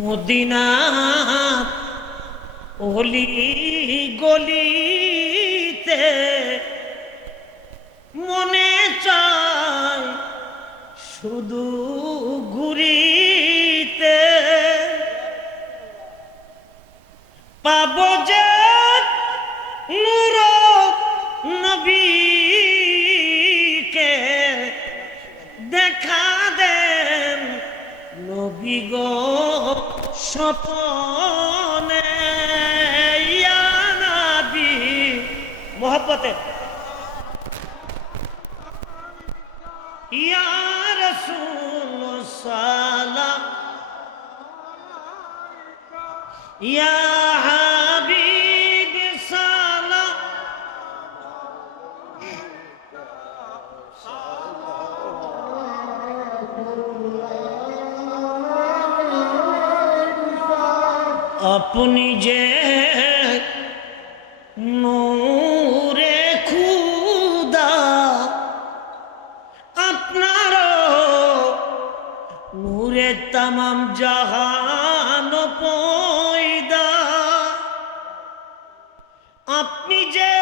Medina অলি গলিতে মনে চায় শুধু ঘুরিতে। পাব যে নবীকে দেখা দেন নবী গো। স্বপনে মোহব্বতে। ইয়া রসুল সালাম ইয়া আপনি যে নূরে খুদা আপনার নূরে তামাম জাহান পয়দা। আপনি যে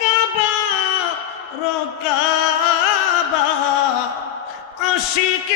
কাবা রকাবা আশিকদের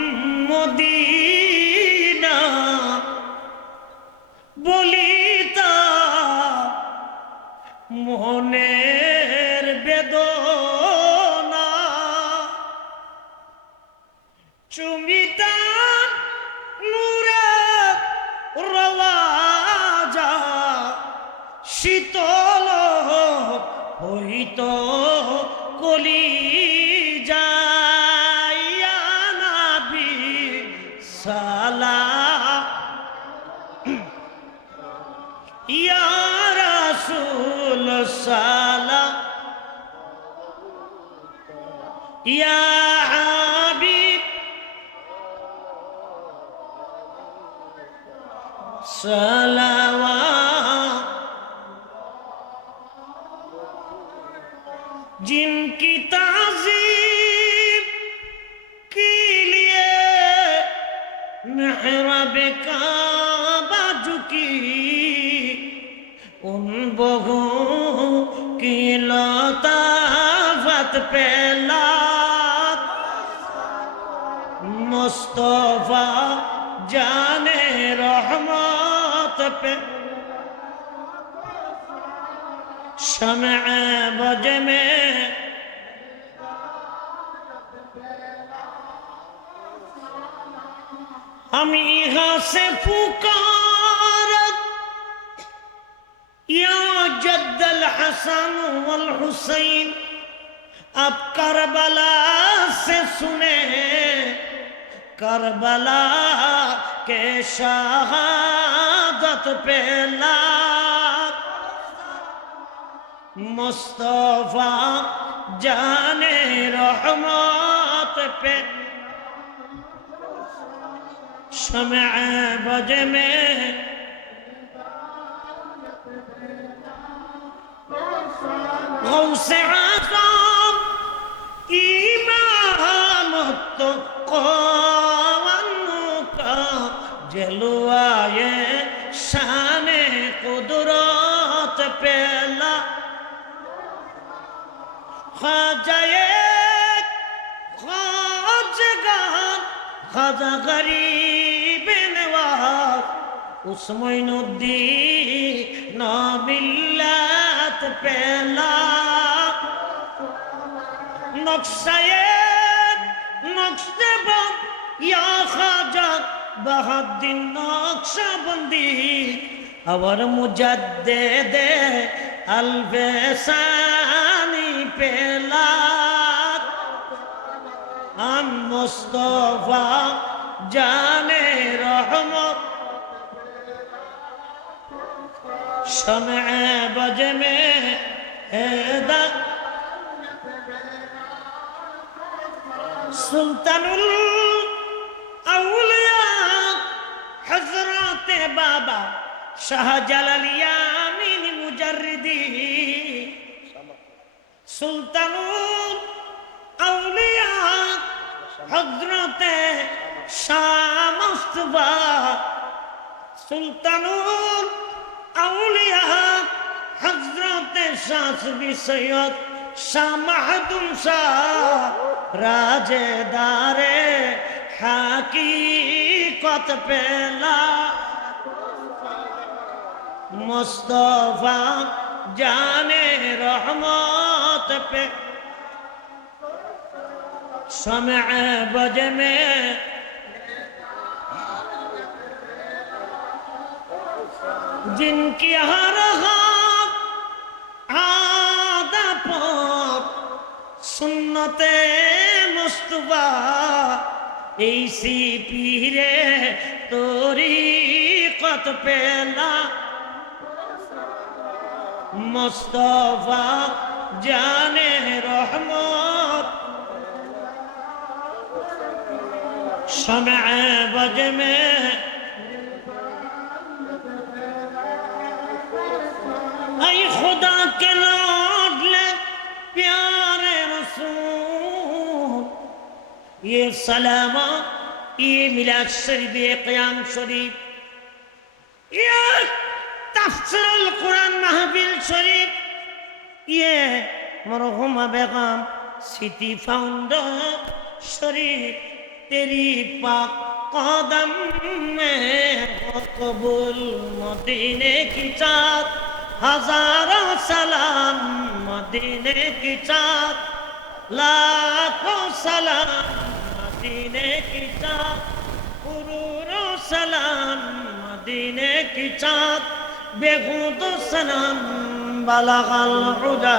হইত কলি নাবি সালা। ইয়া রাসূল সালা। ইয়া হাবিব মেহরাবে কাবা ঝুঁকি। উনবহু কিলতা ফত পেলা। মুস্তফা জানে রহমত পে। شمع بجمে ہم یہاں سے پکارت۔ یا جد الحسن والحسین۔ اب کربلا سے سنیں کربلا کے شہادت پہ لاکھ مصطفیٰ جانے رحمت پہ۔ سمع بج میں غوث عظام امام تقوان کا جلوہ یہ شان قدرات پہلا خواجہ خواجگان خواجہ غریب উসমইনুদ্দিন নবিল্লাত পেলা। নকশায়ে নকশে বন ইয়া খাজা বাহাদ্দিন নকশাবন্দি। আবার মুজাদ্দে দে আলবেসানি পেলা। আম জানে রহমত। সমে বজে মে সুলতানুল আউলিয়া হজরতে বাবা শাহজালালিয়ামিন মুজারিদি সুলতানুল আউলিয়া হজরতে শাহ মুস্তফা। সুলতানুল হজরত শাসবি সৈয়দ শাহ মাহদুম শাহ রাজেদারে হাকিকত পেলা মুস্তফা জানে রহমত पे समय बज में जिनकी हर সুন্নতে মুস্তুবা এই সিপিরে তোরি কত পেলা। মুস্তফা জানে রহমত। সময় বজমে সালাম ই মিলাদ শরীফ, এ কিয়াম শরীফ। ইয়ে তাফসিরুল কোরআন মাহফিল শরীফ। ইয়ে মরহুমা বেগম সিটি ফাউন্ড শরীফ, তেরি পাক কদম মে কবুল মদিনে কি চাঁদ? হাজারো সালাম মদিনে কি চাঁদ? লাখো সালাম মদিনে কি চাঁদ? পুরুর সালাম মদিনে কি চাঁদ? বেহুদ সালাম বালাগাল রোজা